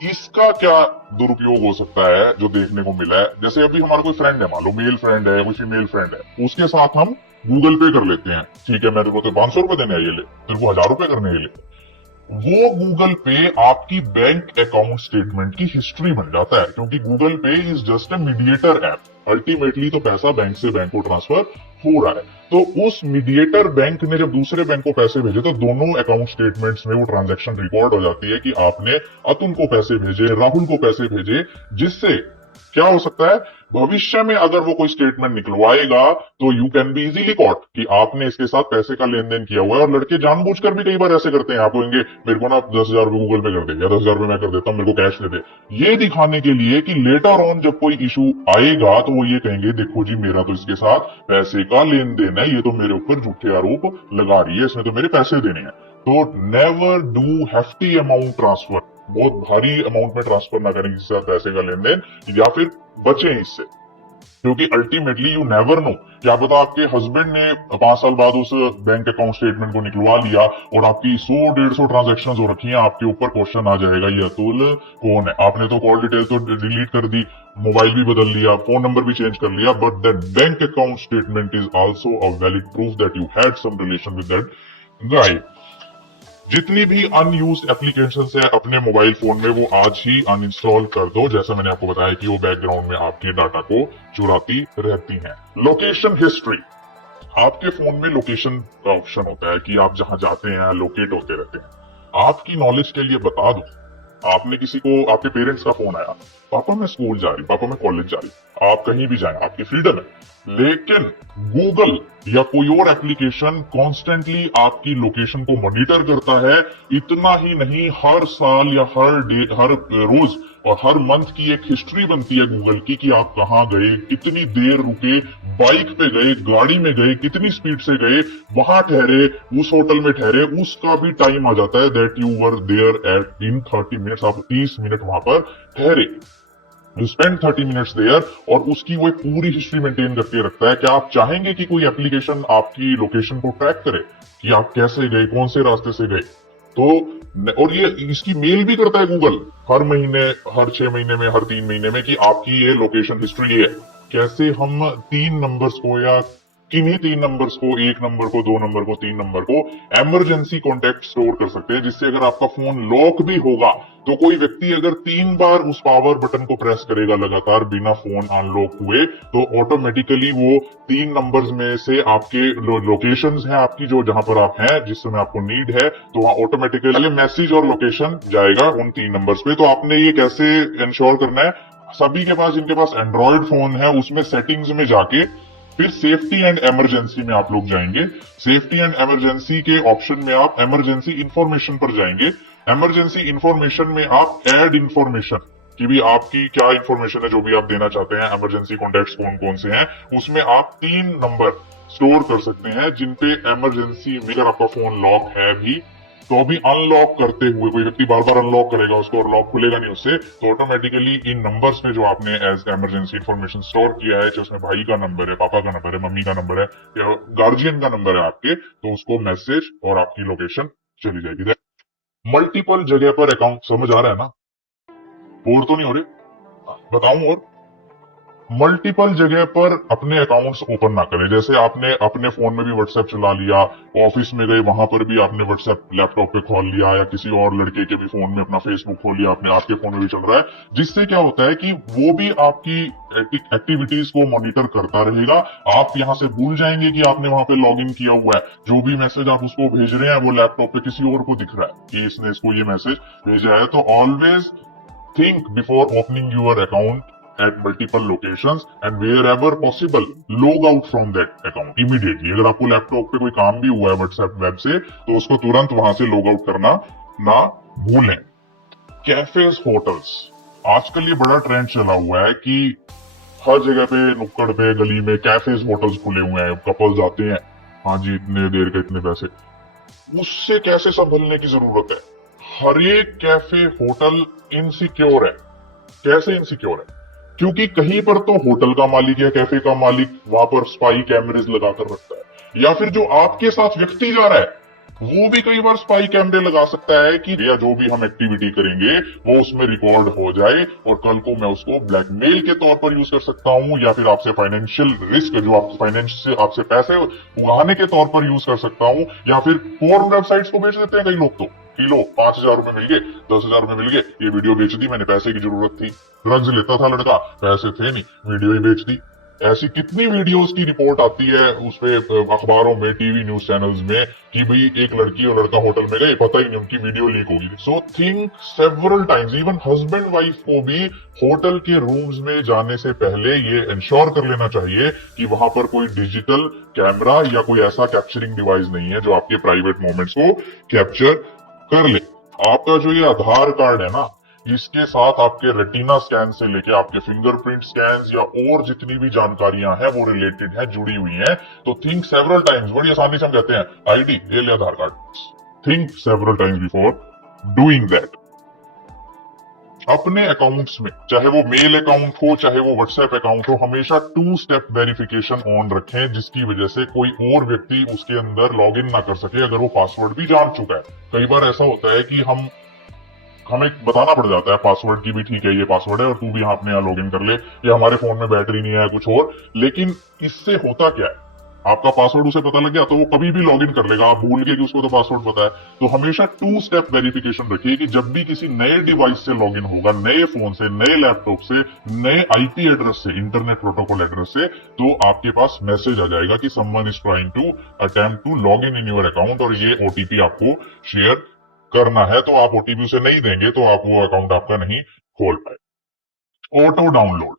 इसका क्या दुरुपयोग हो सकता है जो देखने को मिला है, जैसे अभी हमारा कोई फ्रेंड है, मान लो मेल फ्रेंड है, कोई फीमेल फ्रेंड है, उसके साथ हम गूगल पे कर लेते हैं, ठीक है मेरे को तो 500 रुपए देने हैं, ये ले, तेरे को 1000 रुपए करने हैं, ये ले। वो गूगल पे आपकी बैंक अकाउंट स्टेटमेंट की हिस्ट्री बन जाता है, क्योंकि गूगल पे is just a mediator app. Ultimately तो पैसा बैंक से बैंक को ट्रांसफर हो रहा है, तो उस मीडिएटर बैंक ने जब दूसरे बैंक को पैसे भेजे तो दोनों अकाउंट स्टेटमेंट्स में वो ट्रांजैक्शन रिकॉर्ड हो जाती है कि आपने अतुल को पैसे भेजे, राहुल को पैसे भेजे, जिससे क्या हो सकता है भविष्य में अगर वो कोई स्टेटमेंट निकलवाएगा तो you can be easily caught कि आपने इसके साथ पैसे का लेन देन किया हुआ है। और लड़के जानबूझकर भी कई बार ऐसे करते हैं, आप कहेंगे मेरे को ना 10,000 रुपए गूगल पे कर दे, या 10,000 रुपए मैं कर देता हूं, मेरे को कैश दे दे, ये दिखाने के लिए कि लेटर ऑन जब कोई इशू आएगा तो वो ये कहेंगे देखो जी मेरा तो इसके साथ पैसे का लेन देन है, ये तो मेरे ऊपर झूठे आरोप लगा रही है, इसने तो मेरे पैसे देने हैं। तो never do hefty amount transfer, बहुत भारी अमाउंट में ट्रांसफर ना करें किसी के साथ पैसे का लेन देन, या फिर बचें इससे, क्योंकि अल्टीमेटली यू नेवर नो, क्या पता आपके हस्बैंड ने 5 साल बाद उस बैंक अकाउंट स्टेटमेंट को निकलवा लिया और आपकी 100-150 ट्रांजैक्शंस हो रखी हैं, आपके ऊपर क्वेश्चन आ जाएगा ये अतुल कौन है। आपने तो कॉल डिटेल तो डिलीट कर दी, मोबाइल भी बदल लिया, फोन नंबर भी चेंज कर लिया, but that bank account statement is also a valid proof that you had some relation with that guy. जितनी भी अनयूज्ड एप्लीकेशंस है अपने मोबाइल फोन में वो आज ही अनइंस्टॉल कर दो, जैसा मैंने आपको बताया कि वो बैकग्राउंड में आपके डाटा को चुराती रहती हैं। लोकेशन हिस्ट्री, आपके फोन में लोकेशन का ऑप्शन होता है कि आप जहां जाते हैं लोकेट होते रहते हैं। आपकी नॉलेज के लिए बता दूं, आपने किसी को, आपके पेरेंट्स का फोन आया, पापा मैं स्कूल जा रही, पापा मैं कॉलेज जा रही, आप कहीं भी जाएं, आपकी फ्रीडम है, लेकिन गूगल या कोई और एप्लीकेशन कॉन्स्टेंटली आपकी लोकेशन को मॉनिटर करता है। इतना ही नहीं, हर साल या हर डे, हर रोज और हर मंथ की एक हिस्ट्री बनती है गूगल की कि आप कहाँ गए, कितनी देर रुके, बाइक पे गए, गाड़ी में गए, कितनी स्पीड से गए, वहां ठहरे, उस होटल में ठहरे, उसका भी टाइम आ जाता है that you were there at in 30 minutes, आप 30 मिनट वहां पर ठहरे, यू स्पेंड 30 मिनट्स देयर, और उसकी वो पूरी हिस्ट्री मेंटेन करके रखता है। क्या आप चाहेंगे कि कोई एप्लीकेशन आपकी लोकेशन को ट्रैक करे कि आप कैसे गए, कौन से रास्ते से गए? तो और ये इसकी मेल भी करता है गूगल हर महीने, हर 6 महीने में, हर 3 महीने में कि आपकी ये लोकेशन हिस्ट्री है। कैसे हम 3 नंबर्स को या किन्हीं 3 नंबर्स को, 1 नंबर को, 2 नंबर को, 3 नंबर को इमरजेंसी कॉन्टेक्ट स्टोर कर सकते हैं, जिससे अगर आपका फोन लॉक भी होगा तो कोई व्यक्ति अगर 3 बार उस पावर बटन को प्रेस करेगा लगातार बिना फोन अनलॉक हुए, तो ऑटोमेटिकली वो 3 नंबर्स में से आपके लोकेशंस हैं आपकी, जो जहां पर आप हैं, जिस समय आपको नीड है, तो वहां ऑटोमेटिकली मैसेज और लोकेशन जाएगा उन 3 नंबर्स पे। तो आपने ये कैसे इंश्योर करना है? सभी के पास, जिनके पास एंड्रॉयड फोन है, उसमें सेटिंग्स में जाके फिर सेफ्टी एंड इमरजेंसी में आप लोग जाएंगे। सेफ्टी एंड इमरजेंसी के ऑप्शन में आप इमरजेंसी इंफॉर्मेशन पर जाएंगे। इमरजेंसी इंफॉर्मेशन में आप ऐड इंफॉर्मेशन कि भी आपकी क्या इंफॉर्मेशन है, जो भी आप देना चाहते हैं, इमरजेंसी कॉन्टेक्ट्स कौन कौन से हैं, उसमें आप 3 नंबर स्टोर कर सकते हैं जिनपे इमरजेंसी में, अगर आपका फोन लॉक है भी तो अभी अनलॉक करते हुए, कोई व्यक्ति बार बार अनलॉक करेगा उसको और लॉक खुलेगा नहीं उससे, तो ऑटोमेटिकली इन नंबर्स में जो आपने एज इमरजेंसी इंफॉर्मेशन स्टोर किया है, चाहे उसमें भाई का नंबर है, पापा का नंबर है, मम्मी का नंबर है या गार्जियन का नंबर है आपके, तो उसको मैसेज और आपकी लोकेशन चली जाएगी। मल्टीपल जगह पर अकाउंट, समझ आ रहा है ना? बोर तो नहीं हो रहे? बताऊं और, मल्टीपल जगह पर अपने अकाउंट्स ओपन ना करें। जैसे आपने अपने फोन में भी व्हाट्सएप चला लिया, ऑफिस में गए वहां पर भी आपने व्हाट्सएप लैपटॉप पे खोल लिया, या किसी और लड़के के भी फोन में अपना फेसबुक खोल लिया, अपने आपके फोन में भी चल रहा है, जिससे क्या होता है कि वो भी आपकी एक्टिविटीज को मॉनिटर करता रहेगा। आप यहां से भूल जाएंगे कि आपने वहां पे लॉग इन किया हुआ है, जो भी मैसेज आप उसको भेज रहे हैं वो लैपटॉप पे किसी और को दिख रहा है कि इसने इसको ये मैसेज भेजा है। तो always think before opening your account at multiple locations and wherever possible log out from that account immediately। अगर आपको लैपटॉप पे कोई काम भी हुआ है व्हाट्सएप वेब से, तो उसको तुरंत वहां से लॉग आउट करना ना भूलें। कैफेज, होटल्स, आजकल ये बड़ा ट्रेंड चला हुआ है कि हर जगह पे, नुक्कड़ पे, गली में कैफेज, होटल्स खुले हुए हैं। कपल्स आते हैं, हाँ जी इतने देर के इतने पैसे, उससे कैसे संभलने की जरूरत है। हर एक कैफे, होटल इनसिक्योर है। कैसे इनसिक्योर है? क्योंकि कहीं पर तो होटल का मालिक या कैफे का मालिक वहां पर स्पाई कैमरेज लगाकर रखता है, या फिर जो आपके साथ व्यक्ति जा रहा है वो भी कई बार स्पाई कैमरे लगा सकता है कि या जो भी हम एक्टिविटी करेंगे वो उसमें रिकॉर्ड हो जाए, और कल को मैं उसको ब्लैकमेल के तौर पर यूज कर सकता हूं, या फिर आपसे फाइनेंशियल रिस्क, जो आप फाइनेंस से आपसे पैसे उगाने के तौर पर यूज कर सकता हूं, या फिर पोर्न वेबसाइट्स को बेच देते हैं कई लोग। तो किलो 5,000 रुपए मिल गए, 10,000 रुपए मिल गए, ये वीडियो बेच दी मैंने, पैसे की जरूरत थी, ड्रग्स लेता था लड़का, पैसे थे नहीं, वीडियो ही बेच दी। ऐसी कितनी वीडियोस की रिपोर्ट आती है उसपे अखबारों में, टीवी न्यूज चैनल्स में कि भाई एक लड़की और लड़का होटल में गए, पता ही नहीं उनकी वीडियो लीक होगी। So think several times, even husband wife को भी होटल के रूम्स में जाने से पहले ये इंश्योर कर लेना चाहिए कि वहां पर कोई डिजिटल कैमरा या कोई ऐसा कैप्चरिंग डिवाइस नहीं है जो आपके प्राइवेट मोमेंट्स को कैप्चर कर ले। आपका जो ये आधार कार्ड है ना, इसके साथ आपके रेटिना स्कैन से लेके आपके फिंगरप्रिंट स्कैन या और जितनी भी जानकारियां हैं वो रिलेटेड है, जुड़ी हुई हैं। तो थिंक सेवरल टाइम्स, बड़ी आसानी से हम कहते हैं आईडी, ये ले Aadhaar card, think several times before doing that. अपने अकाउंट्स में, चाहे वो मेल अकाउंट हो चाहे वो व्हाट्सएप अकाउंट हो, हमेशा 2 स्टेप वेरिफिकेशन ऑन रखें, जिसकी वजह से कोई और व्यक्ति उसके अंदर लॉग इन ना कर सके अगर वो पासवर्ड भी जान चुका है। कई बार ऐसा होता है कि हमें बताना पड़ जाता है पासवर्ड की भी, ठीक है ये पासवर्ड है और तू भी यहाँ अपने यहाँ लॉग इन कर ले, या हमारे फोन में बैटरी नहीं है कुछ और। लेकिन इससे होता क्या है, आपका पासवर्ड उसे पता लग गया तो वो कभी भी लॉगिन कर लेगा, आप भूल गए कि उसको तो पासवर्ड पता है। तो हमेशा 2 स्टेप वेरिफिकेशन रखिए कि जब भी किसी नए डिवाइस से लॉगिन होगा, नए फोन से, नए लैपटॉप से, नए आईपी एड्रेस से, इंटरनेट प्रोटोकॉल एड्रेस से, तो आपके पास मैसेज आ जाएगा कि someone is trying to attempt to log in your account और ये ओटीपी आपको शेयर करना है। तो आप ओटीपी उसे नहीं देंगे तो आप वो अकाउंट आपका नहीं खोल पाए। ऑटो डाउनलोड,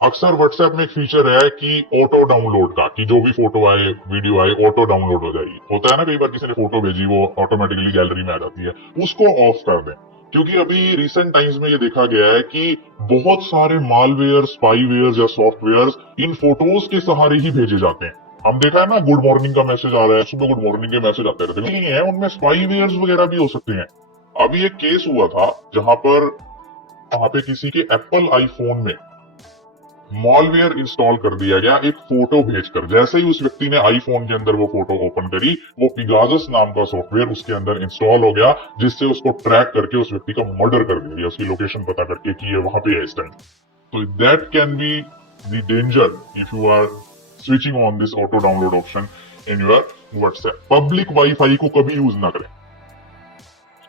अक्सर व्हाट्सएप में एक फीचर है कि ऑटो डाउनलोड का, कि जो भी फोटो आए, वीडियो आए, ऑटो डाउनलोड हो जाएगी। होता है ना, कई बार किसी ने फोटो भेजी, वो ऑटोमेटिकली गैलरी में आ जाती है, उसको ऑफ कर दें। क्योंकि अभी रिसेंट टाइम्स में ये देखा गया है कि बहुत सारे मालवेयर, स्पाईवेयर या सॉफ्टवेयर इन फोटोज के सहारे ही भेजे जाते हैं। हम देखा है ना, गुड मॉर्निंग का मैसेज आ रहा है, सुबह गुड मॉर्निंग के मैसेज आते रहते हैं, उनमें स्पाईवेयर वगैरह भी हो सकते हैं। अभी एक केस हुआ था जहां पर वहां पे किसी के एप्पल आईफोन में मॉलवेयर इंस्टॉल कर दिया गया एक फोटो भेजकर। जैसे ही उस व्यक्ति ने आईफोन के अंदर वो फोटो ओपन करी, वो पिगासस नाम का सॉफ्टवेयर उसके अंदर इंस्टॉल हो गया, जिससे उसको ट्रैक करके उस व्यक्ति का मर्डर कर दिया, उसकी लोकेशन पता करके कि ये वहां पे है इस टाइम। तो that can be the danger if you are switching on this auto download option in your WhatsApp. Public wifi को कभी यूज ना करें,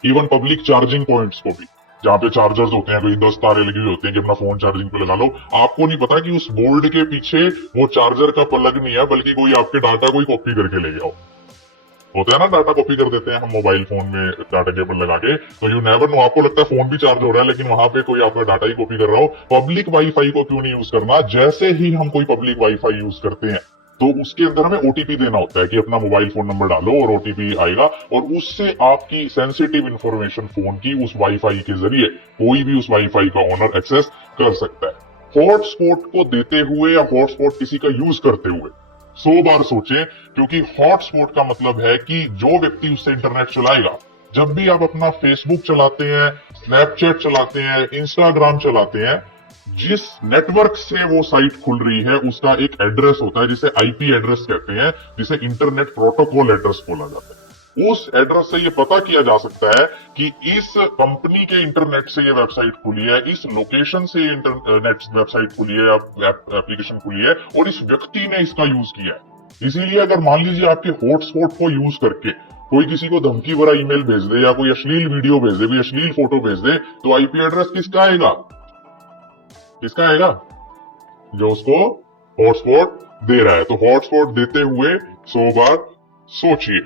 इवन पब्लिक चार्जिंग पॉइंट्स को भी, जहाँ पे चार्जर्स होते हैं, कोई 10 तारे लगी हुई होती हैं कि अपना फोन चार्जिंग पे लगा लो। आपको नहीं पता कि उस बोर्ड के पीछे वो चार्जर का प्लग नहीं है, बल्कि कोई आपके डाटा कोई कॉपी करके ले गया हो। होता है ना, डाटा कॉपी कर देते हैं हम मोबाइल फोन में डाटा केबल लगा के, तो यू नेवर नो, आपको लगता है फोन भी चार्ज हो रहा है लेकिन वहां पे कोई आपका डाटा ही कॉपी कर रहा हो। पब्लिक वाईफाई को क्यों नहीं यूज करना? जैसे ही हम कोई पब्लिक वाईफाई यूज करते हैं तो उसके अंदर हमें ओटीपी देना होता है कि अपना मोबाइल फोन नंबर डालो और ओटीपी आएगा, और उससे आपकी सेंसिटिव इंफॉर्मेशन फोन की उस वाईफाई के जरिए कोई भी उस वाईफाई का ओनर एक्सेस कर सकता है। हॉटस्पॉट को देते हुए या हॉटस्पॉट किसी का यूज करते हुए 100 बार सोचें, क्योंकि हॉटस्पॉट का मतलब है कि जो व्यक्ति उससे इंटरनेट चलाएगा, जब भी आप अपना फेसबुक चलाते हैं, स्नैपचैट चलाते हैं, इंस्टाग्राम चलाते हैं, जिस नेटवर्क से वो साइट खुल रही है उसका एक एड्रेस होता है जिसे आईपी एड्रेस कहते हैं, जिसे इंटरनेट प्रोटोकॉल एड्रेस बोला जाता है। उस एड्रेस से ये पता किया जा सकता है कि इस कंपनी के इंटरनेट से ये वेबसाइट खुली है, इस लोकेशन से इंटरनेट वेबसाइट खुली है या एप्लीकेशन खुली है, और इस व्यक्ति ने इसका यूज किया है। इसीलिए अगर मान लीजिए आपके हॉटस्पॉट को यूज करके कोई किसी को धमकी भरा ईमेल भेज दे या कोई अश्लील वीडियो भेज दे, कोई अश्लील फोटो भेज दे, तो आईपी एड्रेस किसका आएगा? किसका आएगा? जो उसको हॉटस्पॉट दे रहा है। तो हॉटस्पॉट देते हुए 100 बार सोचिए।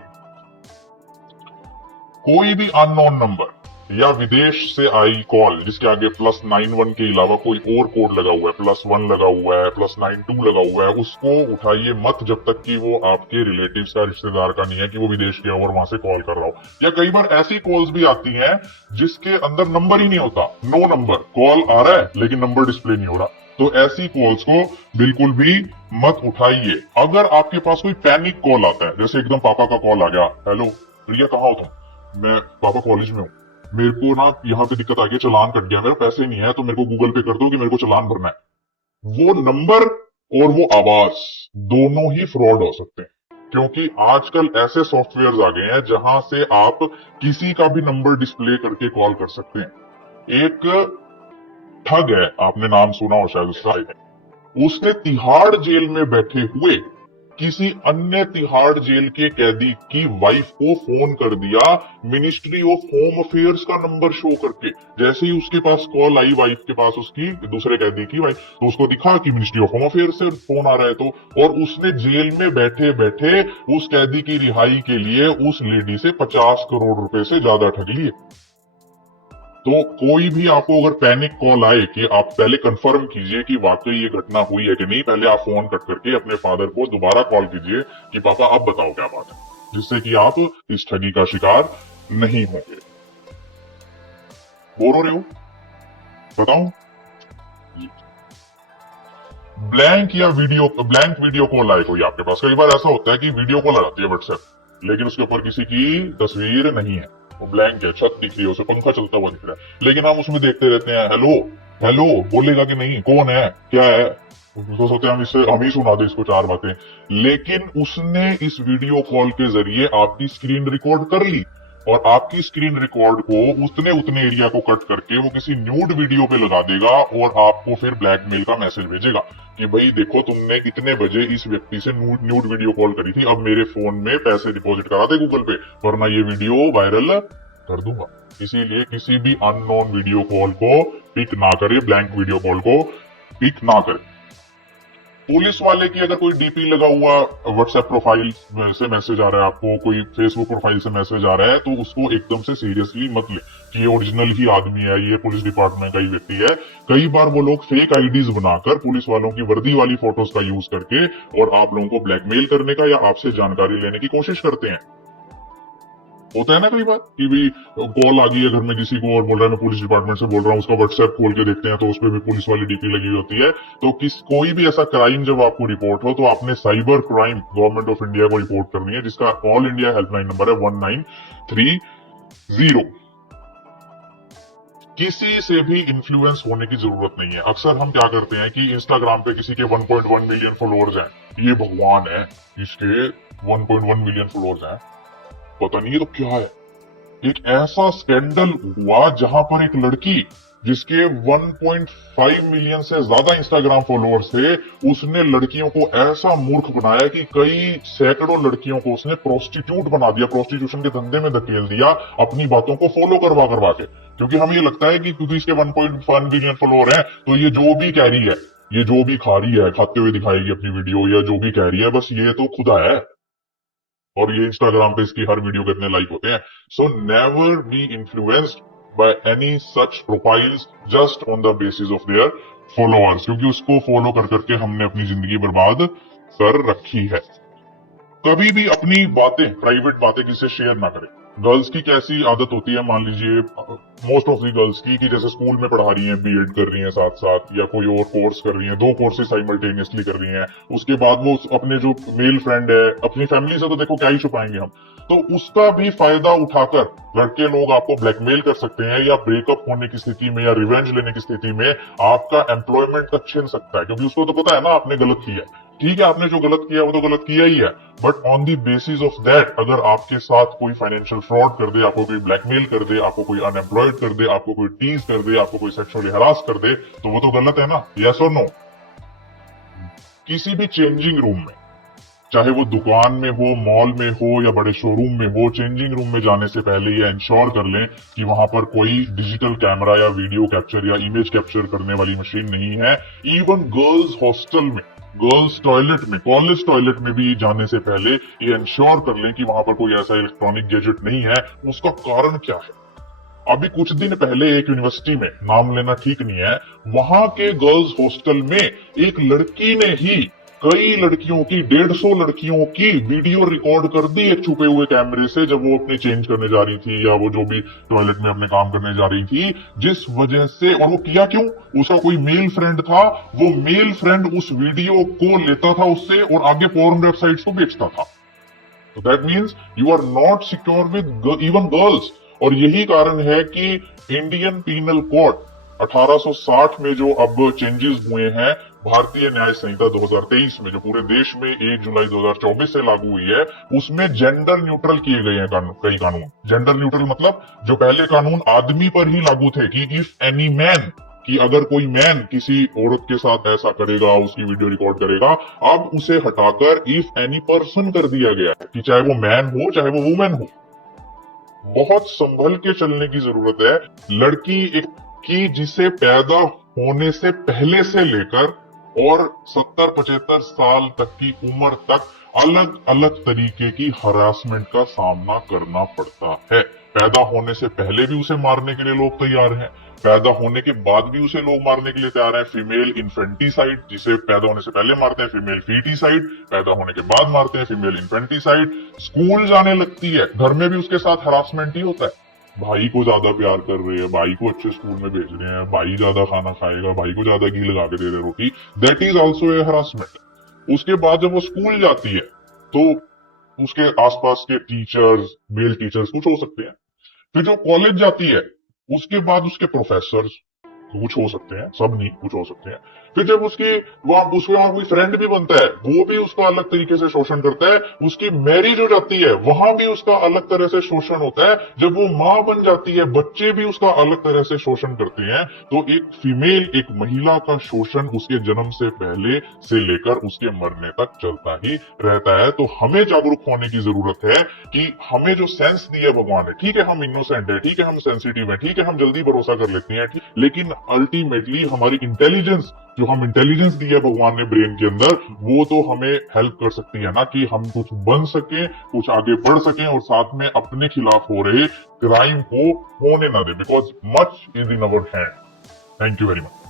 कोई भी अननोन नंबर या विदेश से आई कॉल जिसके आगे +91 के अलावा कोई और कोड लगा हुआ है, +1 लगा हुआ है, +92 लगा हुआ है, उसको उठाइए मत जब तक कि वो आपके रिलेटिव्स का, रिश्तेदार का नहीं है, कि वो विदेश के और वहां से कॉल कर रहा हो। या कई बार ऐसी कॉल्स भी आती हैं जिसके अंदर नंबर ही नहीं होता, नो नंबर, कॉल आ रहा है लेकिन नंबर डिस्प्ले नहीं हो रहा। तो ऐसी कॉल्स को बिल्कुल भी मत उठाइए। अगर आपके पास कोई पैनिक कॉल आता है, जैसे एकदम पापा का कॉल आ गया, हेलो प्रिया कहाँ हो तुम? मैं पापा कॉलेज में हूँ, मेरे को ना यहाँ पे दिक्कत आ गई, चलान कट गया, मेरे पैसे नहीं है, तो मेरे को गूगल पे कर दो कि मेरे को चलान भरना है। वो नंबर और वो आवाज दोनों ही फ्रॉड हो सकते हैं, क्योंकि आजकल ऐसे सॉफ्टवेयर आ गए हैं जहां से आप किसी का भी नंबर डिस्प्ले करके कॉल कर सकते हैं। एक ठग है, आपने नाम सुना हो शायद उसका, उसने तिहाड़ जेल में बैठे हुए किसी अन्य तिहाड़ जेल के कैदी की वाइफ को फोन कर दिया मिनिस्ट्री ऑफ होम अफेयर्स का नंबर शो करके। जैसे ही उसके पास कॉल आई वाइफ के पास, उसकी दूसरे कैदी की वाइफ, तो उसको दिखा कि मिनिस्ट्री ऑफ होम अफेयर्स से फोन आ रहा है, तो और उसने जेल में बैठे बैठे उस कैदी की रिहाई के लिए उस लेडी से 50 करोड़ रुपए से ज्यादा ठग लिए। तो कोई भी आपको अगर पैनिक कॉल आए, कि आप पहले कंफर्म कीजिए कि वाकई ये घटना हुई है कि नहीं। पहले आप फोन कट करके अपने फादर को दोबारा कॉल कीजिए कि पापा अब बताओ क्या बात है, जिससे कि आप इस ठगी का शिकार नहीं होंगे। बोल रहे हो? बताऊं? ब्लैंक वीडियो कॉल आए कोई आपके पास। कई बार ऐसा होता है कि वीडियो कॉल आ जाती है व्हाट्सएप, लेकिन उसके ऊपर किसी की तस्वीर नहीं है, वो ब्लैंक है, छत दिख रही है, उसे पंखा चलता हुआ दिख रहा है, लेकिन हम उसमें देखते रहते हैं हेलो हेलो, बोलेगा कि नहीं, कौन है, क्या है, तो सोचते हैं हम ही सुना दे इसको 4 बातें। लेकिन उसने इस वीडियो कॉल के जरिए आपकी स्क्रीन रिकॉर्ड कर ली और आपकी स्क्रीन रिकॉर्ड को उतने उतने एरिया को कट करके वो किसी न्यूड वीडियो पे लगा देगा और आपको फिर ब्लैकमेल का मैसेज भेजेगा कि भाई देखो तुमने इतने बजे इस व्यक्ति से न्यूड वीडियो कॉल करी थी, अब मेरे फोन में पैसे डिपॉजिट करा दे गूगल पे वरना ये वीडियो वायरल कर दूंगा। इसीलिए किसी भी अननोन वीडियो कॉल को पिक ना करे, ब्लैंक वीडियो कॉल को पिक ना करे। पुलिस वाले की अगर कोई डीपी लगा हुआ व्हाट्सएप प्रोफाइल से मैसेज आ रहा है आपको, कोई फेसबुक प्रोफाइल से मैसेज आ रहा है, तो उसको एकदम से सीरियसली मत ले कि ये ओरिजिनल ही आदमी है, ये पुलिस डिपार्टमेंट का ही व्यक्ति है। कई बार वो लोग फेक आईडीज बनाकर पुलिस वालों की वर्दी वाली फोटोज का यूज करके और आप लोगों को ब्लैकमेल करने का या आपसे जानकारी लेने की कोशिश करते हैं। होता है ना कई बार कि भी कॉल आ गई है घर में किसी को और बोल रहा है मैं पुलिस डिपार्टमेंट से बोल रहा हूँ, उसका व्हाट्सएप खोल के देखते हैं तो उसपे भी पुलिस वाली डीपी लगी होती है। तो कोई भी ऐसा क्राइम जब आपको रिपोर्ट हो तो आपने cyber crime government of India को रिपोर्ट करनी है, जिसका ऑल इंडिया हेल्पलाइन नंबर है 1930। किसी से भी इन्फ्लुएंस होने की जरूरत नहीं है। अक्सर हम क्या करते हैं कि इंस्टाग्राम पे किसी के 1.1 मिलियन फॉलोअर्स हैं, ये भगवान है, इसके 1.1 मिलियन फॉलोअर्स हैं, पता नहीं ये तो क्या है। एक ऐसा स्कैंडल हुआ जहां पर एक लड़की जिसके 1.5 मिलियन से ज्यादा इंस्टाग्राम फॉलोअर्स थे, उसने लड़कियों को ऐसा मूर्ख बनाया कि कई सैकड़ों लड़कियों को उसने प्रोस्टिट्यूट बना दिया, प्रोस्टिट्यूशन के धंधे में धकेल दिया अपनी बातों को फॉलो करवा करवा के। क्योंकि हमें ये लगता है कि क्योंकि इसके 1.1 मिलियन फॉलोअर हैं तो ये जो भी कह रही है, ये जो भी खा रही है, खाते हुए दिखाएगी अपनी वीडियो, या जो भी कह रही है बस ये तो खुदा है और ये इंस्टाग्राम पे इसकी हर वीडियो कितने लाइक होते हैं। So never be influenced by any such profiles just on the basis of their followers, क्योंकि उसको फॉलो कर करके हमने अपनी जिंदगी बर्बाद कर रखी है। कभी भी अपनी बातें, प्राइवेट बातें किसी से शेयर ना करें। गर्ल्स की कैसी आदत होती है, मान लीजिए मोस्ट ऑफ दी गर्ल्स की, कि जैसे स्कूल में पढ़ा रही हैं, बीएड कर रही हैं साथ साथ, या कोई और कोर्स कर रही हैं, 2 कोर्सेज साइमल्टेनियसली कर रही हैं, उसके बाद वो अपने जो मेल फ्रेंड है, अपनी फैमिली से तो देखो क्या ही छुपाएंगे हम, तो उसका भी फायदा उठाकर लड़के लोग आपको ब्लैकमेल कर सकते हैं, या ब्रेकअप होने की स्थिति में या रिवेंज लेने की स्थिति में आपका एम्प्लॉयमेंट तक छीन सकता है। क्योंकि उसको तो पता है ना आपने गलत किया है, ठीक है आपने जो गलत किया वो तो गलत किया ही है, but on the basis of that अगर आपके साथ कोई फाइनेंशियल फ्रॉड कर दे, आपको कोई ब्लैकमेल कर दे, आपको कोई अनएम्प्लॉयड कर दे, आपको कोई टीज कर दे, आपको कोई सेक्सुअली हरास कर दे, तो वो तो गलत है ना, यस और नो। किसी भी चेंजिंग रूम में, चाहे वो दुकान में हो, मॉल में हो या बड़े शोरूम में हो, चेंजिंग रूम में जाने से पहले ये इंश्योर कर लें कि वहां पर कोई डिजिटल कैमरा या वीडियो कैप्चर या इमेज कैप्चर करने वाली मशीन नहीं है। इवन गर्ल्स हॉस्टल में, गर्ल्स टॉयलेट में, कॉलेज टॉयलेट में भी जाने से पहले ये इंश्योर कर लें कि वहां पर कोई ऐसा इलेक्ट्रॉनिक गैजेट नहीं है। उसका कारण क्या है? अभी कुछ दिन पहले एक यूनिवर्सिटी में, नाम लेना ठीक नहीं है, वहां के गर्ल्स हॉस्टल में एक लड़की ने ही कई लड़कियों की, 150 लड़कियों की वीडियो रिकॉर्ड कर दी एक छुपे हुए कैमरे से, जब वो अपने चेंज करने जा रही थी या वो जो भी टॉयलेट में अपने काम करने जा रही थी, जिस वजह से, और वो किया क्यों, उसका कोई मेल फ्रेंड था, वो मेल फ्रेंड उस वीडियो को लेता था उससे और आगे पोर्न वेबसाइट्स को बेचता था। तो that means you are not secure with even girls. और यही कारण है कि इंडियन पीनल कोड 1860 में जो अब चेंजेस हुए हैं, भारतीय न्याय संहिता 2023 में, जो पूरे देश में 1 जुलाई 2024 से लागू हुई है, उसमें जेंडर न्यूट्रल किए गए हैं कई कानून। जेंडर न्यूट्रल मतलब जो पहले कानून आदमी पर ही लागू थे कि इफ एनी मैन, कि अगर कोई मैन किसी औरत के साथ ऐसा करेगा, उसकी वीडियो रिकॉर्ड करेगा, अब उसे हटाकर इफ एनी पर्सन कर दिया गया है कि चाहे वो मैन हो चाहे वो वुमेन हो। बहुत संभल के चलने की जरूरत है। लड़की एक की जिसे पैदा होने से पहले से लेकर और 70-75 साल तक की उम्र तक अलग अलग तरीके की हरासमेंट का सामना करना पड़ता है। पैदा होने से पहले भी उसे मारने के लिए लोग तैयार हैं, पैदा होने के बाद भी उसे लोग मारने के लिए तैयार हैं। फीमेल इन्फेंटिसाइड, जिसे पैदा होने से पहले मारते हैं, फीमेल फीटिसाइड, पैदा होने के बाद मारते हैं, फीमेल इन्फेंटिसाइड। स्कूल जाने लगती है, घर में भी उसके साथ हरासमेंट ही होता है। भाई को ज्यादा प्यार कर रहे हैं, भाई को अच्छे स्कूल में भेज रहे हैं, भाई ज्यादा खाना खाएगा, भाई को ज्यादा घी लगा के दे रहे रोटी, that is also a harassment. उसके बाद जब वो स्कूल जाती है तो उसके आसपास के टीचर्स, मेल टीचर्स कुछ हो सकते हैं। फिर जो कॉलेज जाती है उसके बाद उसके प्रोफेसर कुछ हो सकते हैं, सब नहीं, कुछ हो सकते हैं। फिर जब उसकी वहां कोई फ्रेंड भी बनता है, वो भी उसका अलग तरीके से शोषण करता है। उसकी मैरिज हो जाती है, वहां भी उसका अलग तरह से शोषण होता है। जब वो मां बन जाती है, बच्चे भी उसका अलग तरह से शोषण करते हैं। तो एक फीमेल, एक महिला का शोषण उसके जन्म से पहले से लेकर उसके मरने तक चलता ही रहता है। तो हमें जागरूक होने की जरूरत है कि हमें जो सेंस दी है भगवान ने, ठीक है हम इनोसेंट है, ठीक है हम सेंसिटिव है, ठीक है हम जल्दी भरोसा कर लेते हैं, लेकिन अल्टीमेटली हमारी इंटेलिजेंस, जो हम इंटेलिजेंस दी है भगवान ने ब्रेन के अंदर, वो तो हमें हेल्प कर सकती है ना, कि हम कुछ बन सके, कुछ आगे बढ़ सके और साथ में अपने खिलाफ हो रहे क्राइम को होने ना दे, because much is in our hand. Thank you very much.